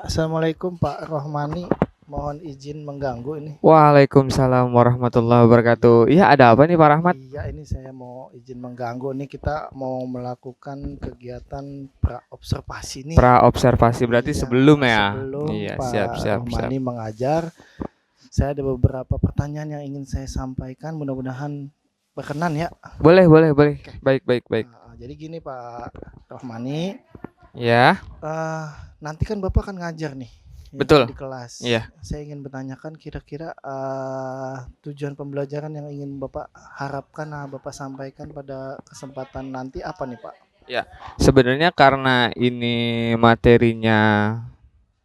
Assalamualaikum Pak Rohmani, mohon izin mengganggu ini. Waalaikumsalam warahmatullahi wabarakatuh. Iya, ada apa nih Pak Rahmat? Iya, ini saya mau izin mengganggu nih. Kita mau melakukan kegiatan praobservasi nih. Pra-observasi berarti Iya, sebelum ya? sebelum Iya, siap, Pak siap, siap. Rohmani mengajar, saya ada beberapa pertanyaan yang ingin saya sampaikan. Mudah-mudahan berkenan ya. Boleh, boleh, boleh. Oke. Baik, baik, baik. Jadi gini Pak Rohmani, Ya, eh, nanti kan Bapak akan ngajar nih. Ya, betul. di kelas. Iya. Saya ingin bertanyakan kira-kira tujuan pembelajaran yang ingin Bapak harapkan, Bapak sampaikan pada kesempatan nanti apa nih Pak? Ya, sebenarnya karena ini materinya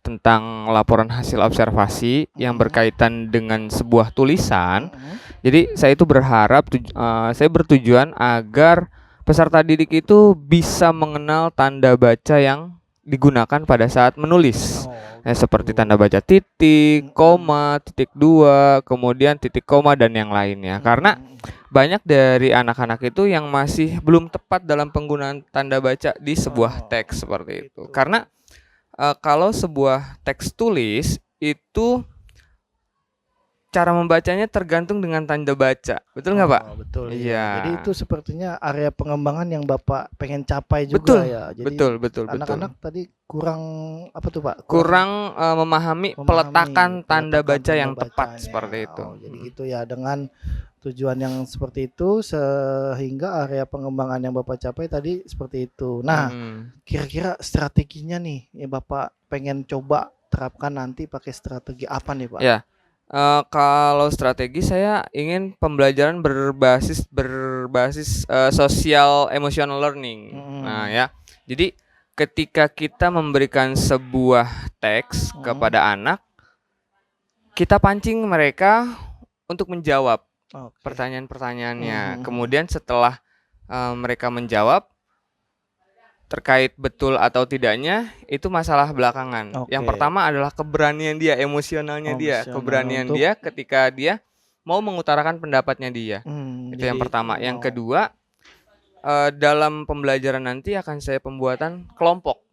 tentang laporan hasil observasi yang berkaitan dengan sebuah tulisan. Jadi saya itu berharap, saya bertujuan agar peserta didik itu bisa mengenal tanda baca yang digunakan pada saat menulis. Seperti tanda baca titik, koma, titik dua, kemudian titik koma dan yang lainnya. Karena banyak dari anak-anak itu yang masih belum tepat dalam penggunaan tanda baca di sebuah teks seperti itu. Karena kalau sebuah teks tulis itu cara membacanya tergantung dengan tanda baca, betul nggak Pak? Betul. Iya. Jadi itu sepertinya area pengembangan yang Bapak pengen capai juga Betul, ya. Jadi betul, betul, anak-anak tadi kurang apa tuh Pak? kurang memahami peletakan tanda baca yang tepat bacanya. seperti itu. Jadi gitu ya, dengan tujuan yang seperti itu sehingga area pengembangan yang Bapak capai tadi seperti itu. Nah, kira-kira strateginya nih yang Bapak pengen coba terapkan nanti pakai strategi apa nih Pak? Ya. Kalau strategi saya ingin pembelajaran berbasis social emotional learning. Nah ya, jadi ketika kita memberikan sebuah teks kepada anak, kita pancing mereka untuk menjawab pertanyaan-pertanyaannya. Kemudian setelah mereka menjawab terkait betul atau tidaknya itu masalah belakangan. Yang pertama adalah keberanian dia, emosionalnya dia, keberanian dia ketika dia mau mengutarakan pendapatnya dia. Itu yang pertama. Yang kedua, dalam pembelajaran nanti akan saya pembuatan kelompok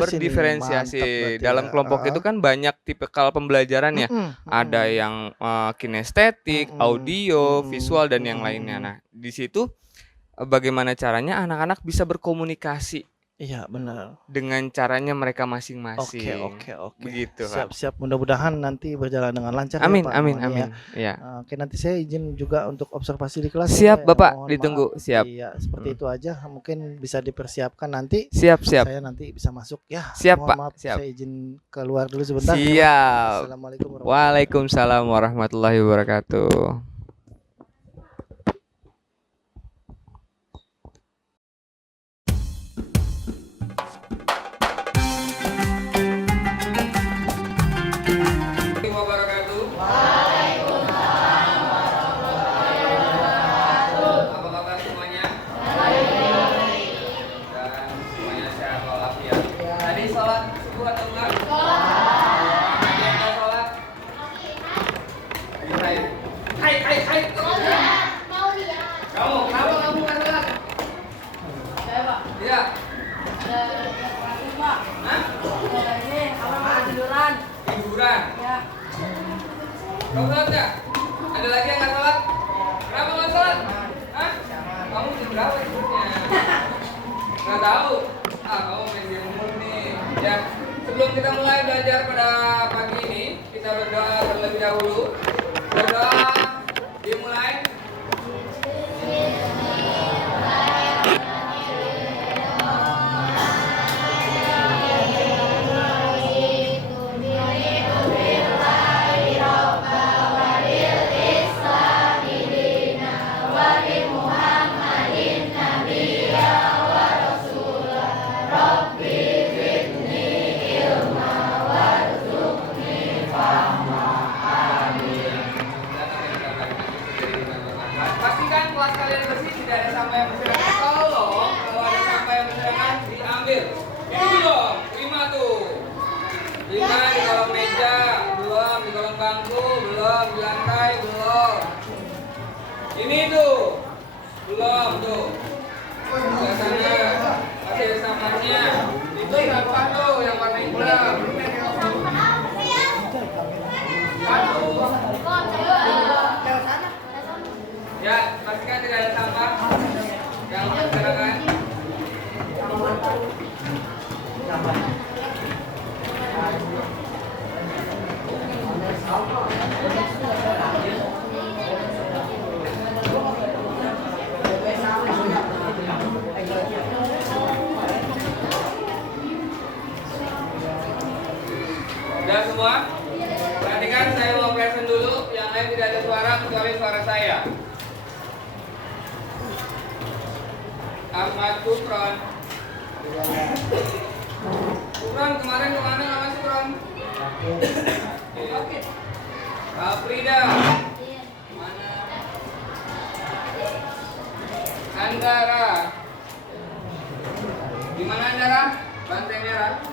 berdiferensiasi. Dalam kelompok itu kan banyak tipikal pembelajaran ya. Ada yang kinestetik, audio, visual dan yang lainnya. Nah, di situ bagaimana caranya anak-anak bisa berkomunikasi? Iya, benar. Dengan caranya mereka masing-masing. Oke. Begitu, Siap. Mudah-mudahan nanti berjalan dengan lancar amin, ya Pak. Amin. Ya. Oke, nanti saya izin juga untuk observasi di kelas. Siap, Bapak, ditunggu. Maaf. Siap. Iya, seperti itu aja. Mungkin bisa dipersiapkan nanti. Siap. Saya nanti bisa masuk ya. Siap, Pak. Maaf, siap. saya izin keluar dulu sebentar. Siap. Assalamualaikum Waalaikumsalam warahmatullahi wabarakatuh. Kamu sholat nggak? Ada lagi yang nggak sholat? Kenapa nggak sholat? Hah? Kamu jam berapa tidurnya? Nggak tahu? Kamu main game mulu nih. Ya, sebelum kita mulai belajar pada pagi ini, kita berdoa terlebih dahulu. Berdoa dimulai. Pastikan kelas kalian bersih, tidak ada sampah yang berserakan. Kalau ada sampah yang berserakan, diambil. Ini belum, 5 tuh. 5 di kolong meja, belum di kolong bangku, belum di lantai, belum. Ini tuh, belum tuh. Sebelah sana masih ada sampahnya. Itu sampah tuh yang warna hitam. Udah semua? Perhatikan, saya mau present dulu. Yang lain tidak ada suara kecuali suara saya. Ahmad Kufron. Kufron kemarin kemana nggak masuk Kufron? Oke. Afrida. Mana? Andara. Di mana Andara? Bantai merah.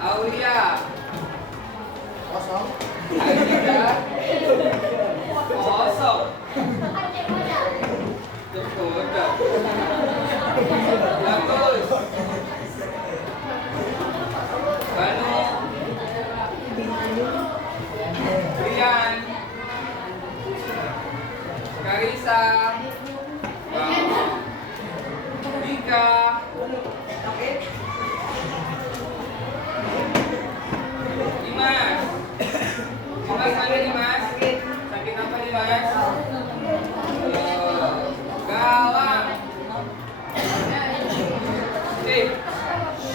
Aulia. Kosong. Aida. Kosong. Terkoda. Bagus. Banu. Rian. Karisa. Dika. Dimas. Dimas mana Dimas? Sakit apa Dimas? Galang.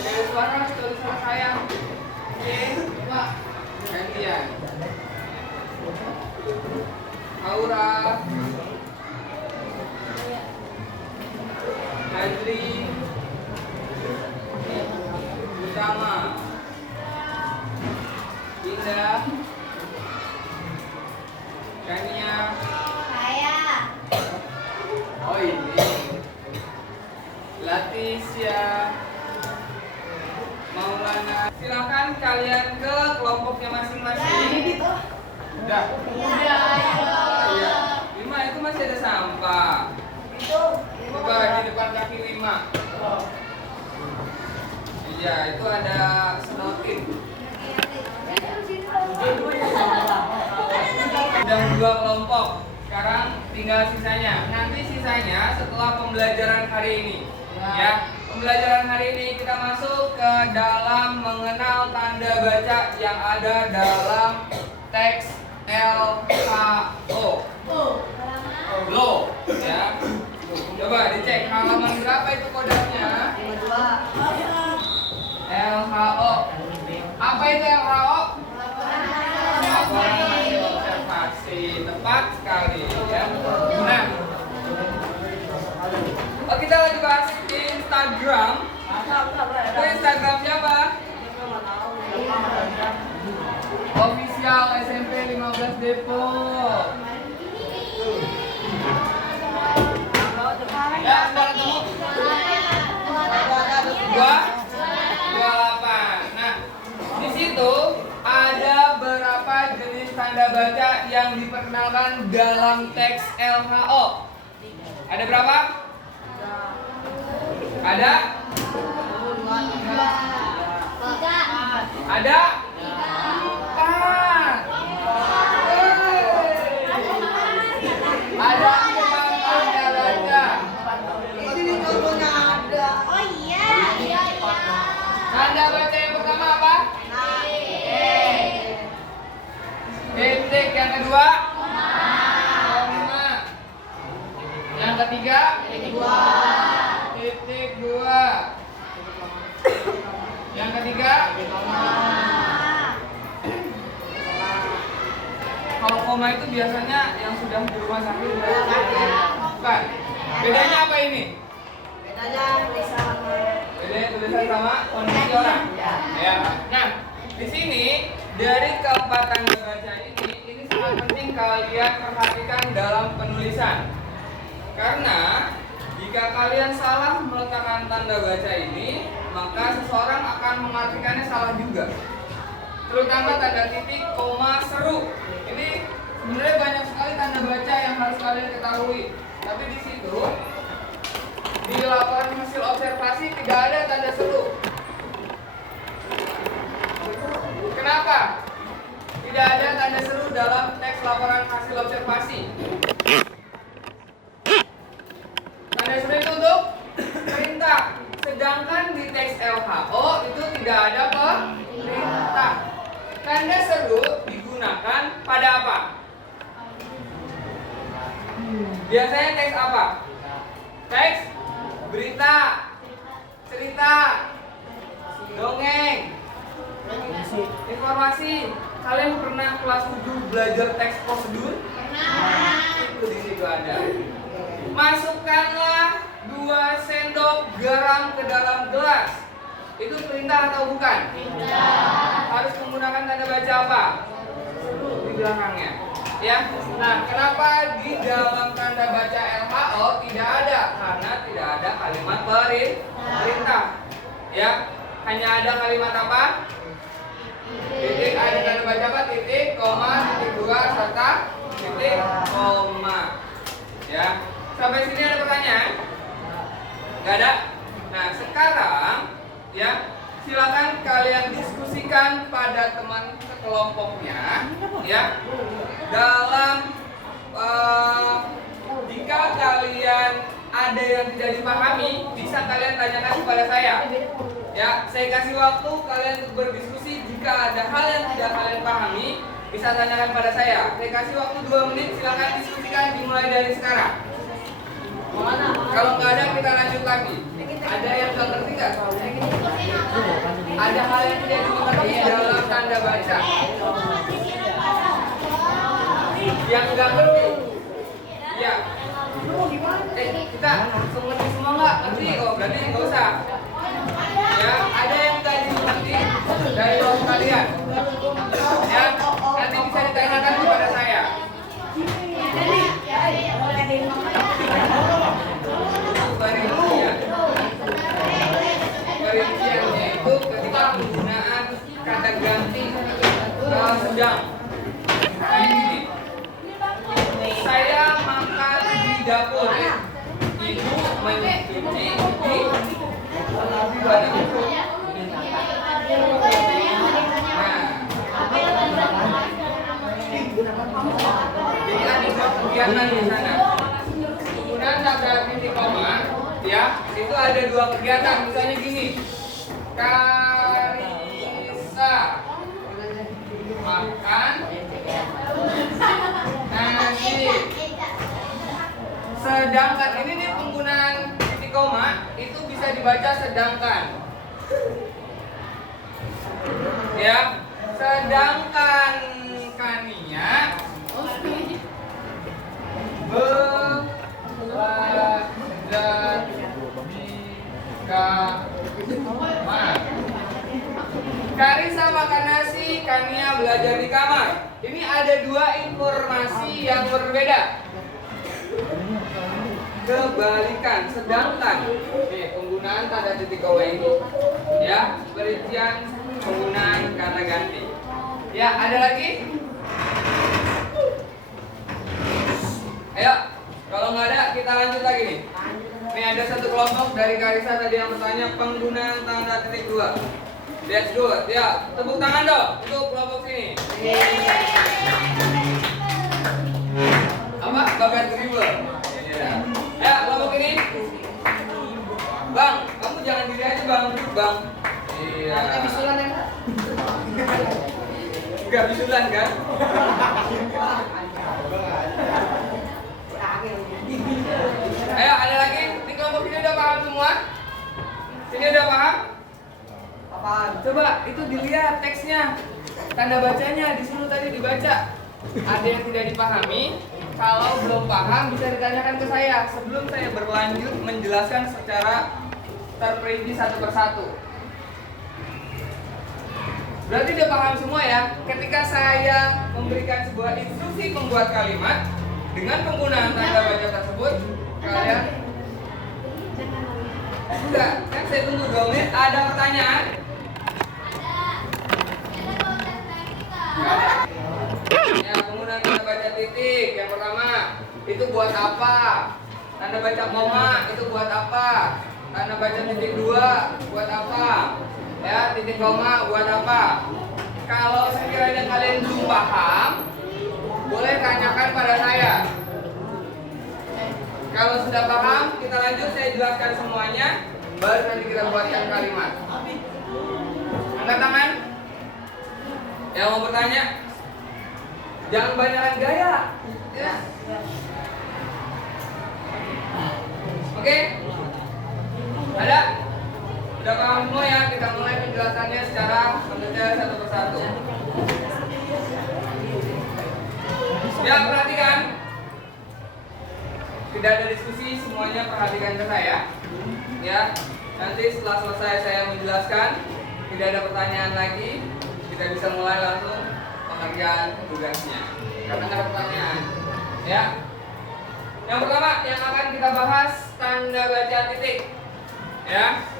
Dari suara tulis suara saya. Oke, gantian. Aura. Adri. Utama. Indah. Kania. Oh ini. Latisya. Maulana. Silakan kalian ke kelompoknya masing-masing. Udah. Iya. 5 itu masih ada sampah. Coba di depan kaki 5. Iya, itu ada snorkeling. Sudah 2 kelompok. Sekarang tinggal sisanya. Nanti sisanya setelah pembelajaran hari ini. Ya, pembelajaran hari ini kita masuk ke dalam mengenal tanda baca yang ada dalam teks LHO. Lo, ya. Coba dicek halaman berapa itu kodenya? LHO. Apa itu LHO? Laporan hasil observasi. Tepat sekali ya. Nah, oh, kita lagi bahas Instagram. Itu Instagram siapa? Official SMP 15 Depok. Ya, sudah ketemu? 28. Nah, di situ ada berapa jenis tanda baca yang diperkenalkan dalam teks LHO? Ada berapa? Ada? Ada? 4. Ada 4 tanda baca. Tanda baca yang pertama apa? Titik. Yang kedua? Koma. Yang ketiga? Titik 2. Yang ketiga? Kalau koma itu biasanya yang sudah di rumah sakit. Bukan. Bedanya apa ini? Bedanya tulisan sama kondisi orang. Ya. Nah, di sini dari keempat tanda baca ini sangat penting kalian perhatikan dalam penulisan. Karena jika kalian salah meletakkan tanda baca ini, maka seseorang akan mengartikannya salah juga. Terutama tanda titik, koma, seru. Ini sebenarnya banyak sekali tanda baca yang harus kalian ketahui. Tapi di situ di laporan hasil observasi tidak ada tanda seru. Kenapa? Tidak ada tanda seru dalam teks laporan hasil observasi. Tanda seru itu untuk perintah. Sedangkan di teks LHO itu tidak ada perintah. Tanda seru digunakan pada apa? Biasanya teks apa? Teks berita, cerita, dongeng, informasi, kalian pernah kelas 7 belajar teks prosedur? Itu di situ ada. Masukkanlah 2 sendok garam ke dalam gelas. Itu perintah atau bukan? Harus menggunakan tanda baca apa? Di belakangnya. Ya. Nah, kenapa di dalam tanda baca LHO tidak ada? Karena tidak ada kalimat perintah. Ya. Hanya ada kalimat apa? Titik, ada tanda baca apa? Titik, koma, titik 2 serta titik, koma. Ya. Sampai sini ada pertanyaan? Gak ada? Nah, sekarang ya, silakan kalian diskusikan pada teman kelompoknya ya. Dalam jika kalian ada yang tidak dipahami, bisa kalian tanyakan kepada saya. Ya, saya kasih waktu kalian untuk berdiskusi. Jika ada hal yang tidak kalian pahami, bisa tanyakan pada saya. Saya kasih waktu 2 menit, silakan diskusikan dimulai dari sekarang. Kalau nggak ada, kita lanjut lagi. Ada yang nggak ngerti nggak? Ada hal yang tidak dimengerti dalam tanda baca. Yang nggak ngerti? Ya. Kita mengerti semua nggak? Ngerti? Oh, berarti nggak usah. Ya, ada yang nggak dimengerti dari kelompok kalian? Ya, nanti bisa ditanyakan kepada saya. Perinciannya itu ketika penggunaan kata ganti sedang. Ini, saya makan di dapur. Ibu mencuci di wadah. Jadi ada 2 kegiatan di sana. Penggunaan tanda titik koma, ya, itu ada 2 kegiatan. Misalnya gini, Karisa makan nasi. Sedangkan ini nih penggunaan titik koma itu bisa dibaca sedangkan. Ya, sedangkan Kania belajar di kamar. Karisa makan nasi, Kania belajar di kamar. Ini ada 2 informasi yang berbeda. Kebalikan, sedangkan penggunaan tanda titik koma ini, ya, perincian penggunaan kata ganti. Ya, ada lagi? Ayo, kalau nggak ada, kita lanjut lagi nih. Ini ada 1 kelompok dari Karisa tadi yang bertanya penggunaan tanda titik 2. Let's do it. Ya, tepuk tangan dong untuk kelompok sini. Apa? Babat dribble. Ya, kelompok ini. Bang, kamu jangan diri aja bang, duduk bang. Iya. Bisulan ya? Enggak bisulan kan? Ayo, ada lagi? Di kelompok ini udah paham semua? Sini udah paham? Apaan? Coba itu dilihat teksnya, tanda bacanya disuruh tadi dibaca. Ada yang tidak dipahami? Kalau belum paham bisa ditanyakan ke saya sebelum saya berlanjut menjelaskan secara terperinci satu persatu. Berarti udah paham semua ya? Ketika saya memberikan sebuah instruksi membuat kalimat dengan penggunaan tanda baca tersebut, kalian enggak, kan saya tunggu 2 menit. Ada pertanyaan? Ya, penggunaan tanda baca titik yang pertama itu buat apa? Tanda baca koma itu buat apa? Tanda baca titik 2 buat apa? Ya, titik koma buat apa? Kalau sekiranya kalian belum paham, boleh tanyakan pada saya. Kalau sudah paham, kita lanjut, saya jelaskan semuanya, baru nanti kita buatkan kalimat. Angkat tangan. Yang mau bertanya, jangan banyakan gaya. Ya. Oke? Ada? Udah paham semua ya? Kita mulai penjelasannya secara mendetail satu persatu. Ya, perhatikan. Tidak ada diskusi, semuanya perhatikan ke saya. Ya, nanti setelah selesai saya menjelaskan, tidak ada pertanyaan lagi, kita bisa mulai langsung pengerjaan tugasnya. Karena nggak ada pertanyaan. Ya. Yang pertama yang akan kita bahas tanda baca titik. Ya.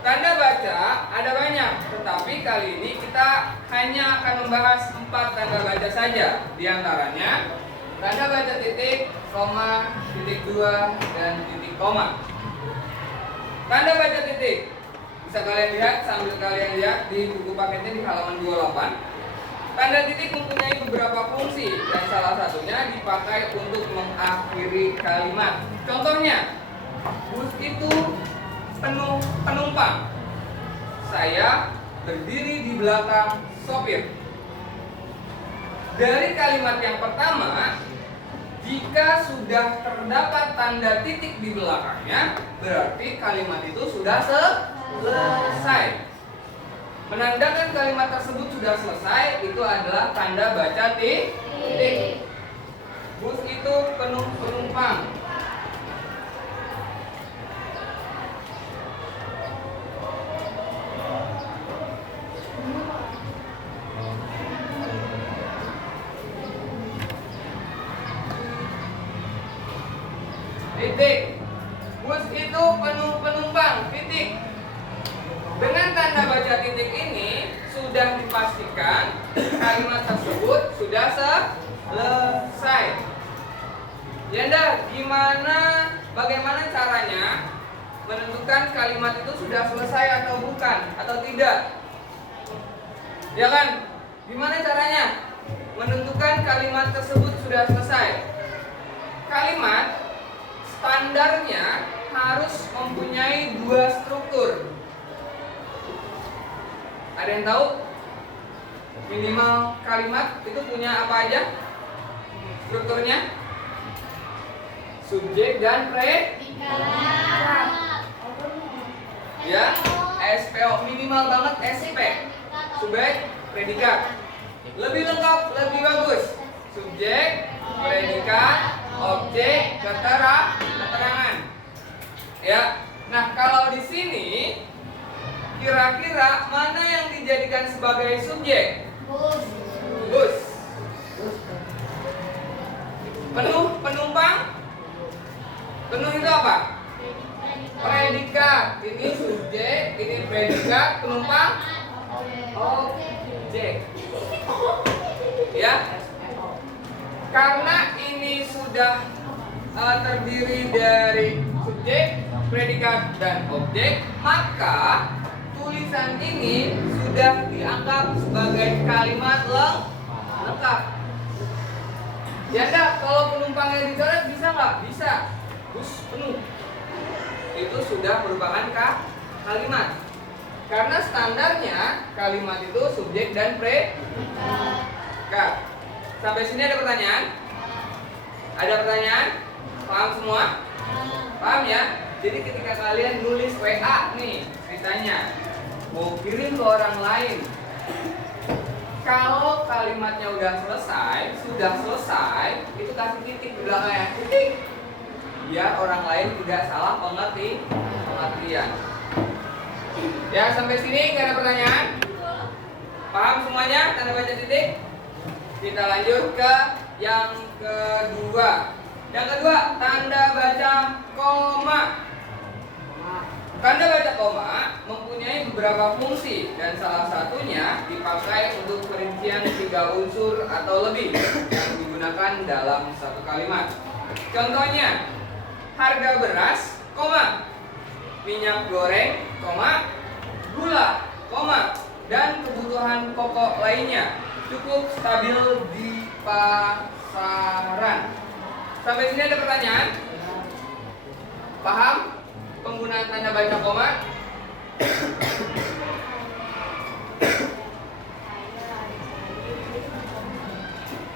Tanda baca ada banyak, tetapi kali ini kita hanya akan membahas 4 tanda baca saja. Di antaranya tanda baca titik, koma, titik 2, dan titik koma. Tanda baca titik bisa kalian lihat sambil kalian lihat di buku paketnya di halaman 28. Tanda titik mempunyai beberapa fungsi dan salah satunya dipakai untuk mengakhiri kalimat. Contohnya, bus itu penuh penumpang. Saya berdiri di belakang sopir. Dari kalimat yang pertama, jika sudah terdapat tanda titik di belakangnya, berarti kalimat itu sudah selesai. Menandakan kalimat tersebut sudah selesai, itu adalah tanda baca titik. Bus itu penuh penumpang. Titik. Bus itu penuh penumpang. Titik. Dengan tanda baca titik ini sudah dipastikan kalimat tersebut sudah selesai. Yanda, bagaimana caranya menentukan kalimat itu sudah selesai atau bukan atau tidak? Ya kan? Gimana caranya menentukan kalimat tersebut sudah selesai? Kalimat standarnya harus mempunyai 2 struktur. Ada yang tahu? Minimal kalimat itu punya apa aja? Strukturnya? Subjek dan predikat. Ya, SPO minimal banget SP. Subjek, predikat. Lebih lengkap, lebih bagus. Subjek, predikat, objek, keterangan. Ya. Nah, kalau di sini kira-kira mana yang dijadikan sebagai subjek? Bus. Penuh penumpang. Penuh itu apa? Predikat. Ini subjek, ini predikat, penumpang objek. Ya. Karena ini sudah terdiri dari subjek, predikat, dan objek, maka tulisan ini sudah dianggap sebagai kalimat lengkap. Ya enggak, kalau penumpangnya dicoret bisa nggak? Bisa. Bus penuh. Itu sudah merupakan kalimat. Karena standarnya kalimat itu subjek dan predikat. Sampai sini ada pertanyaan? Ada pertanyaan? Paham semua? Paham ya? Jadi ketika kalian nulis WA nih ceritanya, mau kirim ke orang lain, kalau kalimatnya udah selesai, itu kasih titik di belakangnya, titik, biar orang lain tidak salah pengertian. Ya, sampai sini gak ada pertanyaan? Paham semuanya tanda baca titik? Kita lanjut ke yang kedua. Yang kedua, tanda baca koma. Tanda baca koma mempunyai beberapa fungsi dan salah satunya dipakai untuk perincian 3 unsur atau lebih yang digunakan dalam satu kalimat. Contohnya, harga beras, koma, minyak goreng, koma, gula, koma, dan kebutuhan pokok lainnya cukup stabil di pasaran. Sampai sini ada pertanyaan? Paham penggunaan tanda baca koma?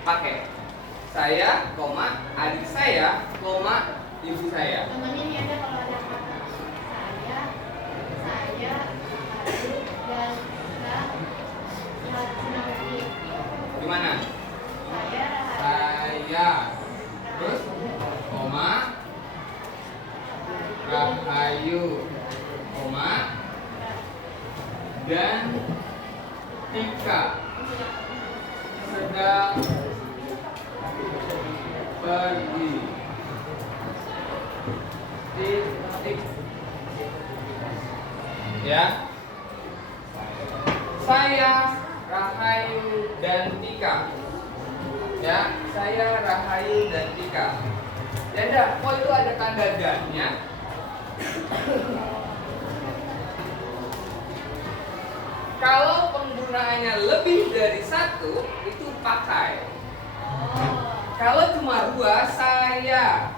Pakai saya, koma, adik saya, koma, ibu saya. Temennya ini ada kalau ada kata saya, dan Tika sedang pergi. Titik. Ya. Saya Rahayu dan Tika. Ya, saya Rahayu dan Tika. Ya dah, oh itu ada tanda dan-nya. Kalau penggunaannya lebih dari satu, itu pakai. Kalau cuma dua, saya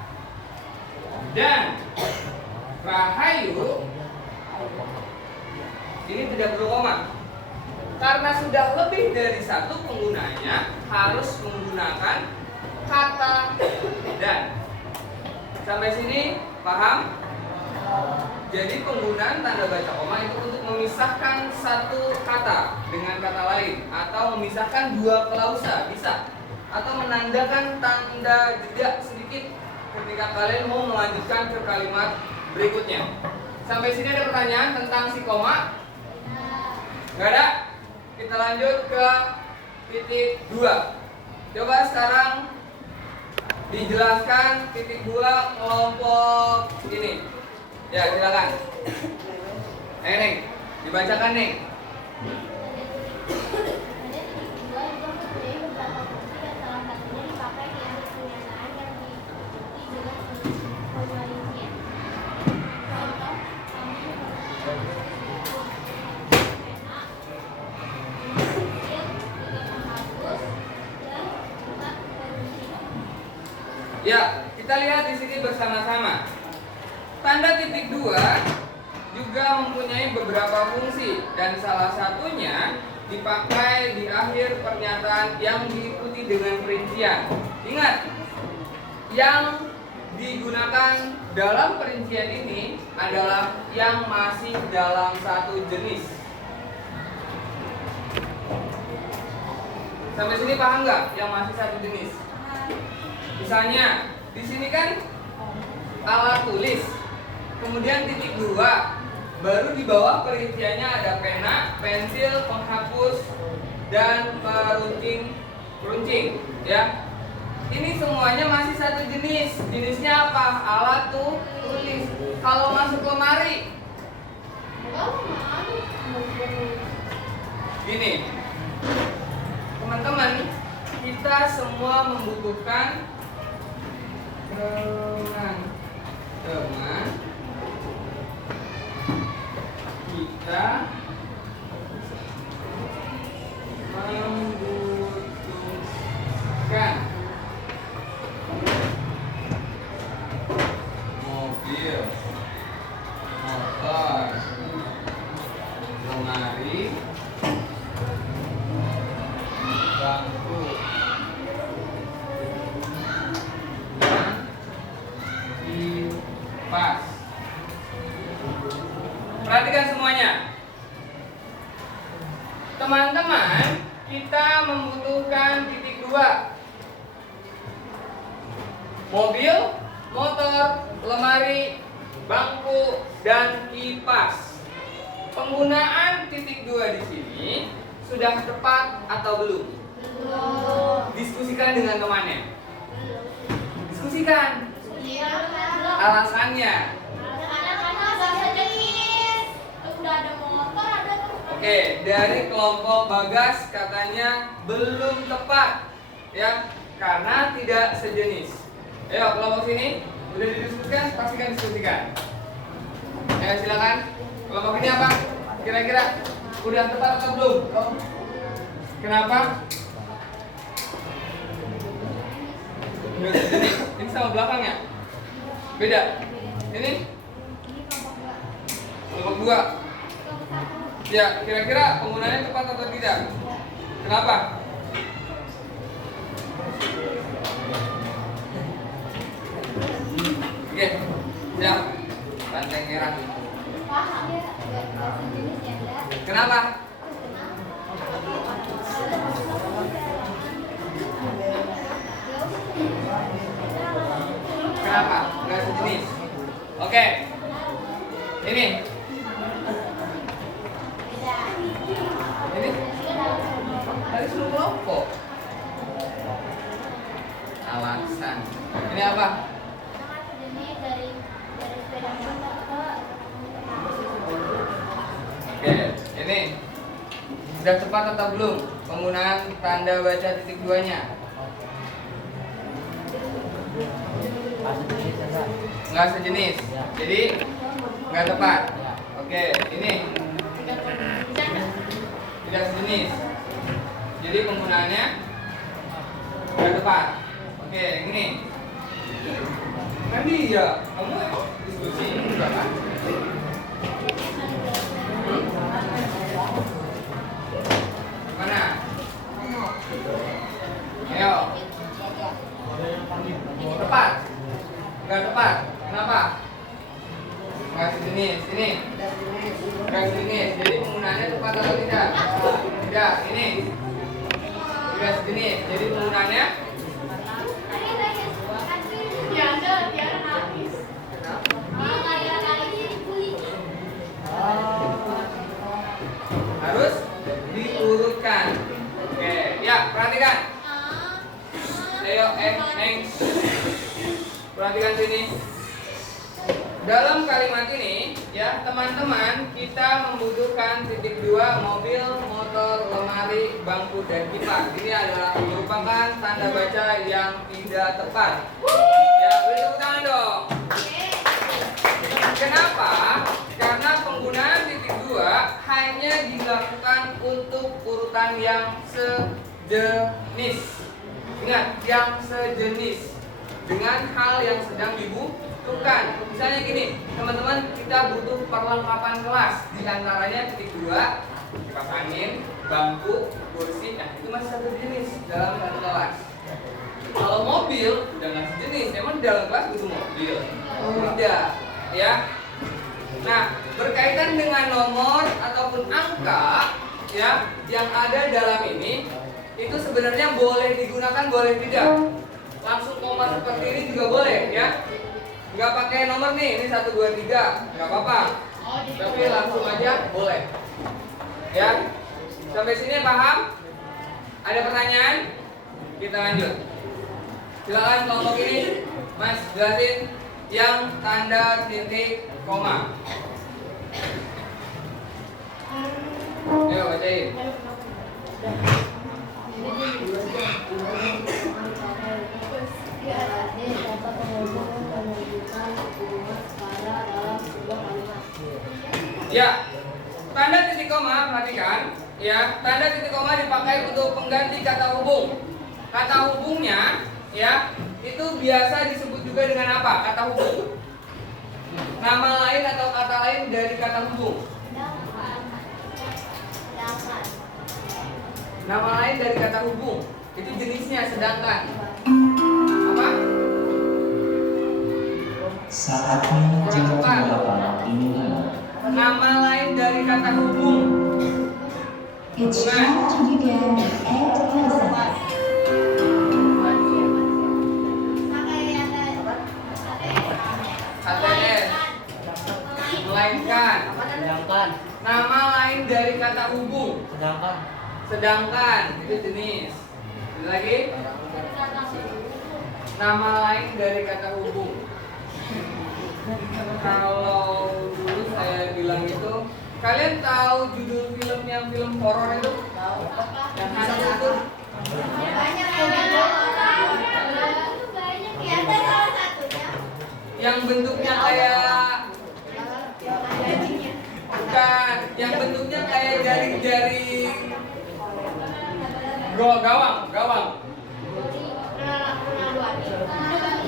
dan Rahayu, ini tidak perlu koma. Karena sudah lebih dari satu penggunanya, harus menggunakan kata dan. Sampai sini paham? Jadi penggunaan tanda baca koma itu untuk memisahkan satu kata dengan kata lain, atau memisahkan dua klausa, bisa. Atau menandakan tanda jeda sedikit ketika kalian mau melanjutkan ke kalimat berikutnya. Sampai sini ada pertanyaan tentang si koma? Nggak ada? Kita lanjut ke titik 2. Coba sekarang dijelaskan titik 2 kelompok ini. Ya, silakan. Neng, dibacakan Neng. Ya, kita lihat di sini bersama-sama. Tanda titik 2 juga mempunyai beberapa fungsi, dan salah satunya dipakai di akhir pernyataan yang diikuti dengan perincian. Ingat, yang digunakan dalam perincian ini adalah yang masih dalam satu jenis. Sampai sini paham nggak? Yang masih satu jenis. Misalnya, di sini kan alat tulis, kemudian titik 2, baru di bawah perinciannya ada pena, pensil, penghapus, dan peruncing, ya. Ini semuanya masih satu jenis. Jenisnya apa? Alat tulis. Kalau masuk lemari, gini, teman-teman, kita semua membutuhkan teman-teman kita membutuhkan mobil, motor, lemari, bangku, pas. Perhatikan semuanya. Teman-teman, kita membutuhkan titik 2. Mobil, motor, lemari, bangku, dan kipas. Penggunaan titik 2 di sini sudah tepat atau belum? Belum. Diskusikan dengan temannya. Diskusikan. Alasannya. Oke, dari kelompok Bagas katanya belum tepat, ya, karena tidak sejenis. Ayo, kelompok sini udah didiskusikan, pastikan diskusikan. Ya, silakan. Kelompok ini apa? Kira-kira udah tepat atau belum? Kenapa? Udah sejenis. Ini sama belakangnya. Beda. Ini kelompok 2. Ya, kira-kira penggunaannya tepat atau tidak? Kenapa? Oke, siap. Banteng merah. Kenapa? Kenapa? Nggak sejenis. Oke. Ini. Oke, ini sudah tepat atau belum penggunaan tanda baca titik duanya? Nggak sejenis, jadi nggak tepat. Oke, ini tidak sejenis, jadi penggunaannya nggak tepat. Oke, yang ini kan dia, kamu emang diskusi enggak kan? Mana? Ayo. Tepat. Enggak tepat. Kenapa? Enggak sejenis. Ini. Enggak sejenis. Jadi penggunaannya tepat atau tidak? Tidak. Ini. Tidak sejenis. Jadi penggunaannya harus diurutkan. Oke, ya perhatikan. Ayo, next. Perhatikan sini. Dalam kalimat ini, ya teman-teman, kita membutuhkan titik dua mobil, motor, lemari, bangku, dan kipas. Ini adalah merupakan tanda baca yang tidak tepat. Ya, beri tepuk tangan dong. Kenapa? Karena penggunaan titik dua hanya dilakukan untuk urutan yang sejenis. Ingat, yang sejenis dengan hal yang sedang dibutuhkan. Misalnya gini, teman-teman, kita butuh perlengkapan kelas. Di antaranya titik dua, kipas angin, bangku, kursi. Nah, itu masih satu jenis dalam satu kelas. Kalau mobil udah nggak sejenis, memang di dalam kelas butuh mobil. Tidak, ya. Nah, berkaitan dengan nomor ataupun angka, ya, yang ada dalam ini, itu sebenarnya boleh digunakan, boleh tidak. Langsung koma seperti ini juga boleh, ya. Nggak pakai nomor nih, ini 1, 2, 3, nggak apa-apa. Tapi langsung aja boleh. Ya, sampai sini paham? Ada pertanyaan? Kita lanjut. Silakan kelompok ini, Mas, jelasin yang tanda titik koma. Ayo bacain. Ya, tanda titik koma, perhatikan. Ya, tanda titik koma dipakai untuk pengganti kata hubung. Kata hubungnya, ya, itu biasa disebut juga dengan apa? Kata hubung. Nama lain atau kata lain dari kata hubung. Nama lain dari kata hubung. Itu jenisnya sedangkan. Apa? Saatnya jam 8 dini hari. Nama lain dari kata hubung. It's time to begin at present. HTS. Melainkan. Sedangkan, Nama lain dari kata hubung. sedangkan, Sedangkan itu jenis. Ada lagi? Nama lain dari kata hubung. Kalau dulu saya bilang itu, kalian tahu judul film yang film horor itu? Tahu. Yang hantu itu? Banyak ya, ada salah satunya. Yang bentuknya kayak bukan, yang bentuknya kayak jaring-jaring gawang.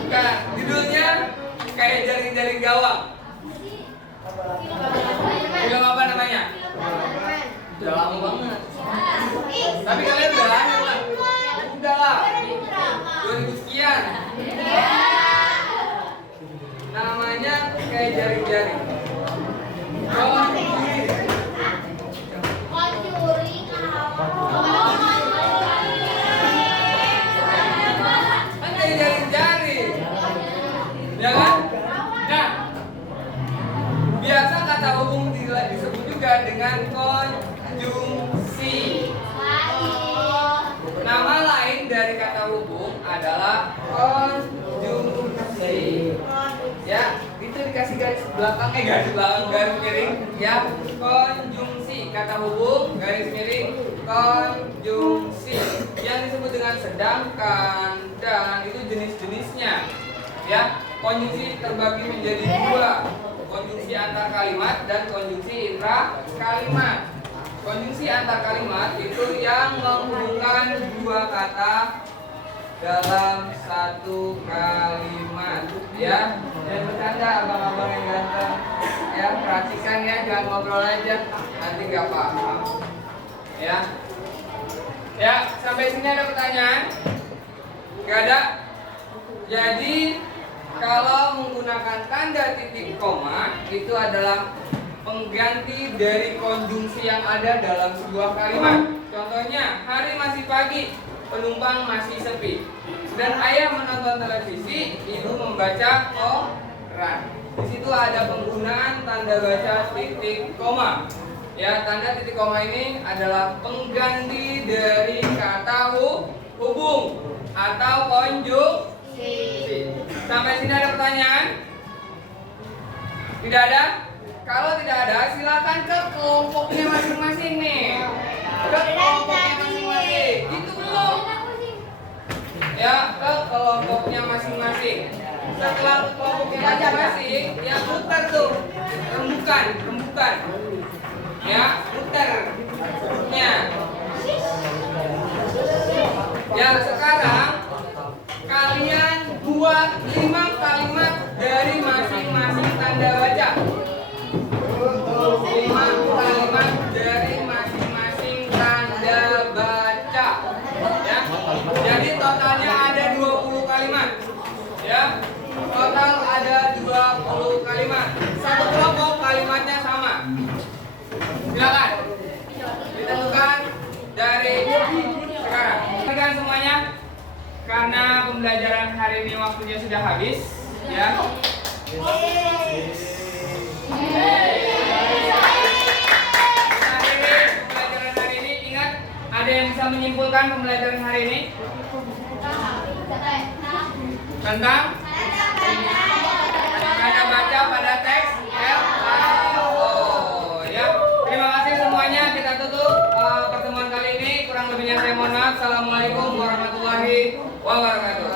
Bukan, judulnya kayak jaring-jaring gawang. Film apa namanya? Udah lama banget. Tapi kalian udah lahir lah. Udah lah. 2000 sekian. Namanya kayak jaring-jaring. Kan kayak jaring-jaring. Ya kan? Nah, biasa kata hubung disebut juga dengan konjungsi. Nama lain dari kata hubung adalah konjungsi. Ya, itu dikasih garis belakang, garis belakang, garis miring. Ya, konjungsi. kata hubung garis miring konjungsi yang disebut dengan sedangkan dan itu jenis-jenisnya. Ya, konjungsi terbagi menjadi dua, konjungsi antar kalimat dan konjungsi intra kalimat. Konjungsi antar kalimat itu yang menghubungkan dua kata dalam satu kalimat, ya. Dan bercanda abang-abang yang ganteng, ya, perhatikan ya, jangan ngobrol aja, nanti nggak paham, ya. Ya, sampai sini ada pertanyaan? Nggak ada? Jadi kalau menggunakan tanda titik koma itu adalah pengganti dari konjungsi yang ada dalam sebuah kalimat. Contohnya, hari masih pagi, penumpang masih sepi. Dan ayah menonton televisi, ibu membaca koran. Di situ ada penggunaan tanda baca titik koma. Ya, tanda titik koma ini adalah pengganti dari kata hubung atau konjungsi. Sampai sini ada pertanyaan? Tidak ada? Kalau tidak ada, silakan ke kelompoknya masing-masing nih. Ke kelompoknya masing-masing. Itu belum. Ya, ke kelompoknya masing-masing. Setelah ke kelompoknya masing-masing, ya putar tuh. Rembukan. Ya, putar. Ya. Ya, sekarang kalian buat 5 kalimat dari masing-masing tanda baca. 5 kalimat dari masing-masing tanda baca, ya. Jadi totalnya ada 20 kalimat, ya. Total ada 20 kalimat. Satu kelompok kalimatnya sama. Silakan ditentukan dari sekarang. Silakan semuanya, karena pembelajaran hari ini waktunya sudah habis, ya. Pembelajaran hari ini, ingat, ada yang bisa menyimpulkan pembelajaran hari ini tentang kata baca pada teks LAO, ya. Terima kasih semuanya, kita tutup pertemuan kali ini. Kurang lebihnya saya mohon maaf. Assalamualaikum warahmatullahi wabarakatuh.